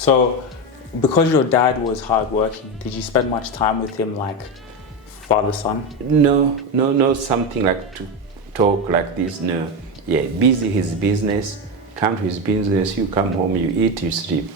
So, because your dad was hardworking, did you spend much time with him, like father-son? No, something like to talk like this, no. Yeah, busy his business, come to his business, you come home, you eat, you sleep.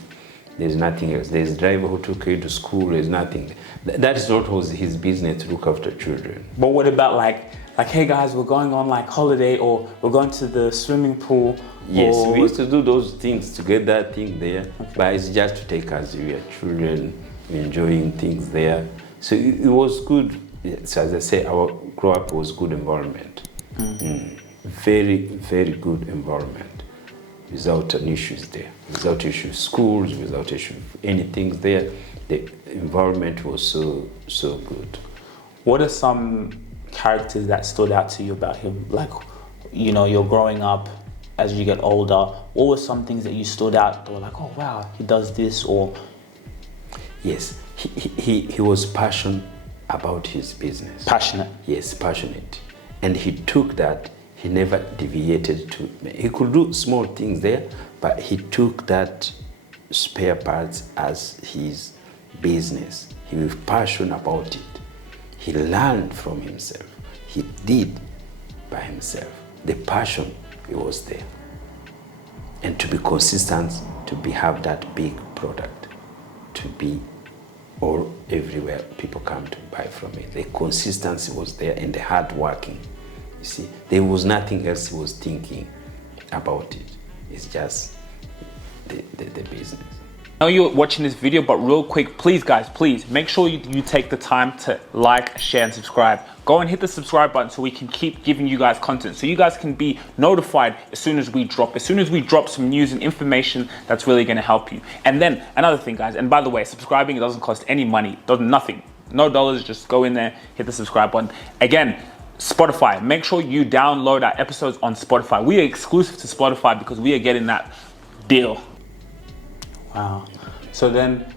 There's nothing else. There's a driver who took you to school, there's nothing. That is not was his business, to look after children. But what about like, hey guys, we're going on like holiday, or we're going to the swimming pool? Yes, or... we used to do those things to get that thing there, but it's just to take us, we are children, enjoying things there. So it was good. So as I say, our grow up was good environment. Very, very good environment. Without any issues there, without issues schools, without issues anything there. The environment was so good. What are some characters that stood out to you about him? Like, you know, you're growing up, as you get older, what were some things that you stood out that were like, oh wow, he does this? Or yes, he was passionate about his business. Passionate? Yes, passionate. And he took that. He never deviated to. He could do small things there, but he took that spare parts as his business. He was passionate about it. He learned from himself. He did by himself. The passion, it was there. And to be consistent, to have that big product, to be all everywhere people come to buy from it. The consistency was there, and the hard working. You see, there was nothing else he was thinking about it. It's just the business. I know you're watching this video, but real quick, please guys, please make sure you take the time to like, share, and subscribe. Go and hit the subscribe button so we can keep giving you guys content, so you guys can be notified as soon as we drop some news and information that's really going to help you. And then another thing, guys, and by the way, subscribing, it doesn't cost any money, nothing, no dollars. Just go in there, hit the subscribe button. Again, Spotify, make sure you download our episodes on Spotify. We are exclusive to Spotify because we are getting that deal. Wow. So then,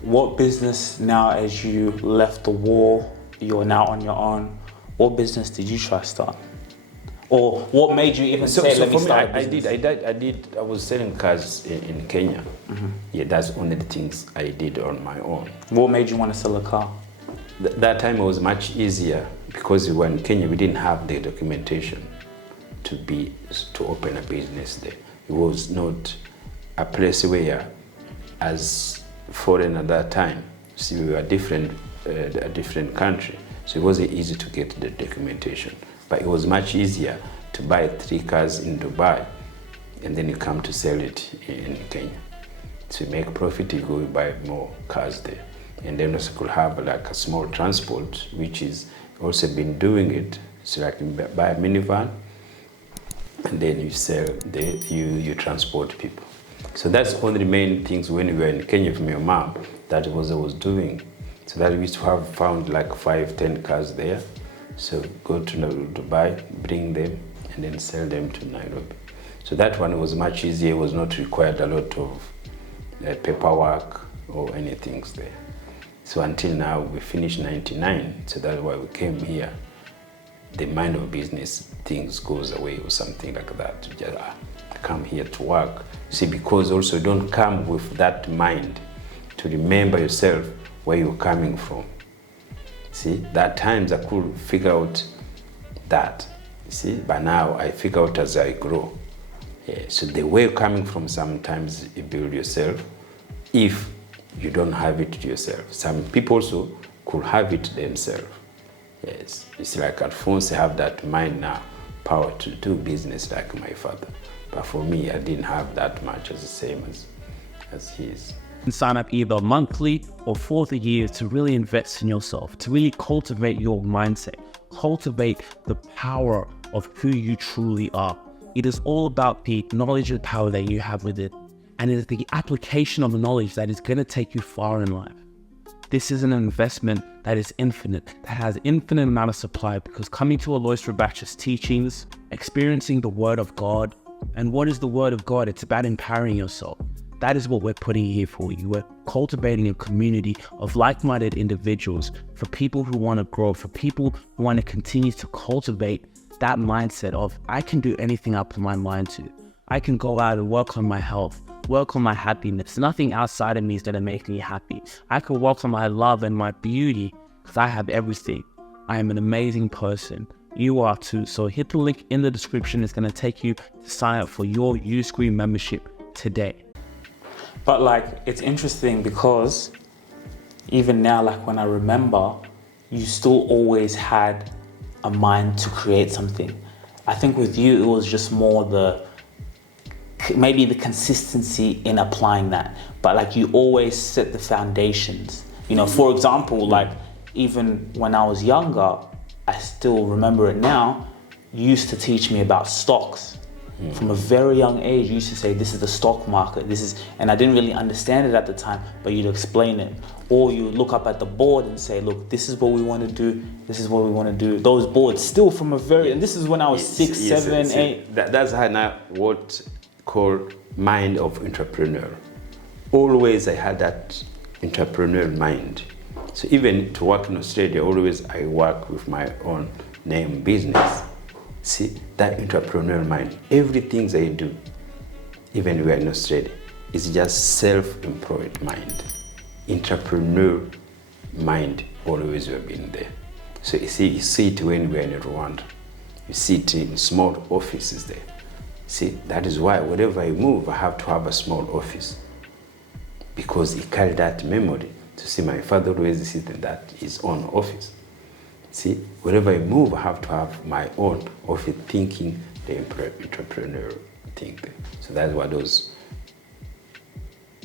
what business now, as you left the war, you're now on your own, what business did you try to start? Or what made you even say, let me start a business? I was selling cars in Kenya. Yeah, that's only the things I did on my own. What made you want to sell a car? That time it was much easier because we were in Kenya, we didn't have the documentation to open a business there. It was not a place where, as foreign at that time, see, we were a different country, so it wasn't easy to get the documentation. But it was much easier to buy 3 cars in Dubai, and then you come to sell it in Kenya. To make profit, you go buy more cars there. And then also could have like a small transport, which is also been doing it. So like you buy a minivan, and then you sell, you transport people. So that's one of the main things when we were in Kenya from your mom, that was I was doing. So that we used to have found like 5-10 cars there. So go to Dubai, bring them, and then sell them to Nairobi. So that one was much easier, was not required a lot of paperwork or anything there. So until now, we finished 99, so that's why we came here. The mind of business things goes away or something like that. You just come here to work. See, because also you don't come with that mind to remember yourself where you're coming from. See, that times I could figure out that. See, but now I figure out as I grow. Yeah, so the way you're coming from, sometimes you build yourself. If you don't have it to yourself. Some people also could have it themselves. Yes, it's like Alphonse have that mind now, power to do business like my father. But for me, I didn't have that much as the same as he is. And sign up either monthly or for the year to really invest in yourself, to really cultivate your mindset, cultivate the power of who you truly are. It is all about the knowledge and power that you have within. And it is the application of the knowledge that is going to take you far in life. This is an investment that is infinite, that has infinite amount of supply, because coming to Alois Rubasha's teachings, experiencing the Word of God, and what is the Word of God? It's about empowering yourself. That is what we're putting here for you. We're cultivating a community of like-minded individuals, for people who want to grow, for people who want to continue to cultivate that mindset of, I can do anything I put my mind to. I can go out and work on my health. work on my happiness. Nothing outside of me is going to make me happy. I can work on my love and my beauty because I have everything. I am an amazing person. You are too. So hit the link in the description. It's going to take you to sign up for your Uscreen membership today. But like, it's interesting because even now, like when I remember, you still always had a mind to create something. I think with you, it was just more maybe the consistency in applying that. But like you always set the foundations. You know, for example, like even when I was younger, I still remember it now, you used to teach me about stocks. From a very young age, you used to say, this is the stock market, and I didn't really understand it at the time, but you'd explain it. Or you would look up at the board and say, look, this is what we want to do, this is what we want to do. Those boards still from and this is when I was 6, 7, 8. That's how now what called mind of entrepreneur. Always I had that entrepreneurial mind. So even to work in Australia, always I work with my own name business. See, that entrepreneurial mind, everything I do, even we are in Australia, is just self-employed mind. Entrepreneur mind always have been there. So you see it when we are in Rwanda. You see it in small offices there. See, that is why wherever I move, I have to have a small office. Because he carried that memory to see my father always sit in that his own office. See, wherever I move, I have to have my own office thinking the entrepreneurial thing. So that's why those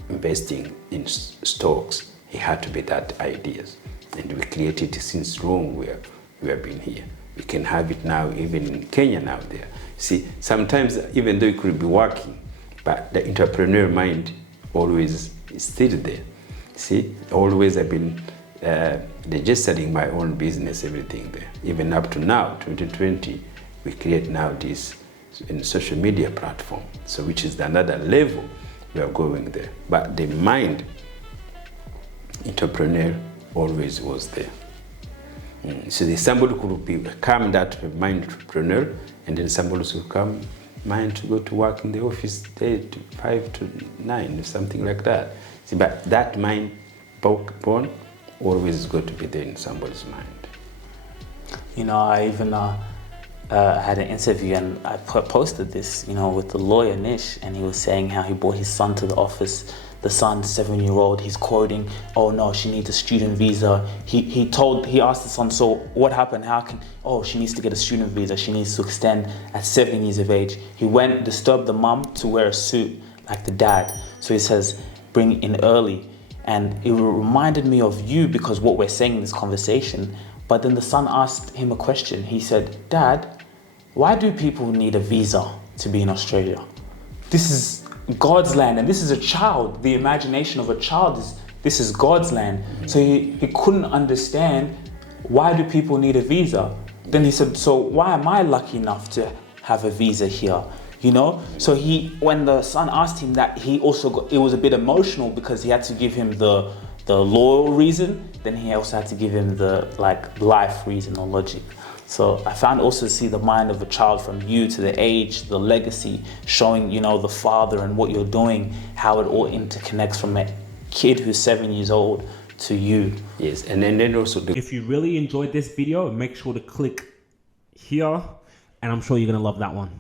investing in stocks, it had to be that ideas. And we created it since Rome where we have been here. We can have it now even in Kenya now there. See, sometimes even though you could be working, but the entrepreneurial mind always is still there. See, always I've been registering my own business, everything there. Even up to now, 2020, we create now this in social media platform. So which is another level we are going there. But the mind entrepreneur always was there. So there's somebody could become that mind entrepreneur, and then somebody could come mind to go to work in the office day to 5 to 9 or something like that. See, but that mind born always got to be there in somebody's mind. You know, I even had an interview and I posted this, you know, with the lawyer Nish, and he was saying how he brought his son to the office. The son, 7-year-old, he's quoting, "Oh no, she needs a student visa." He asked the son, "So what happened? She needs to get a student visa. She needs to extend at 7 years of age." He went, disturbed the mum to wear a suit like the dad. So he says, "Bring in early." And it reminded me of you because what we're saying in this conversation. But then the son asked him a question. He said, "Dad, why do people need a visa to be in Australia? This is God's land, and this is a child. The imagination of a child this is God's land." So he couldn't understand, why do people need a visa? Then he said, "So why am I lucky enough to have a visa here?" You know? So when the son asked him that, it was a bit emotional because he had to give him the loyal reason, then he also had to give him the life reason or logic. So I found also to see the mind of a child from you to the age, the legacy, showing, you know, the father and what you're doing, how it all interconnects from a kid who's 7 years old to you. Yes, and then also If you really enjoyed this video, make sure to click here, and I'm sure you're gonna love that one.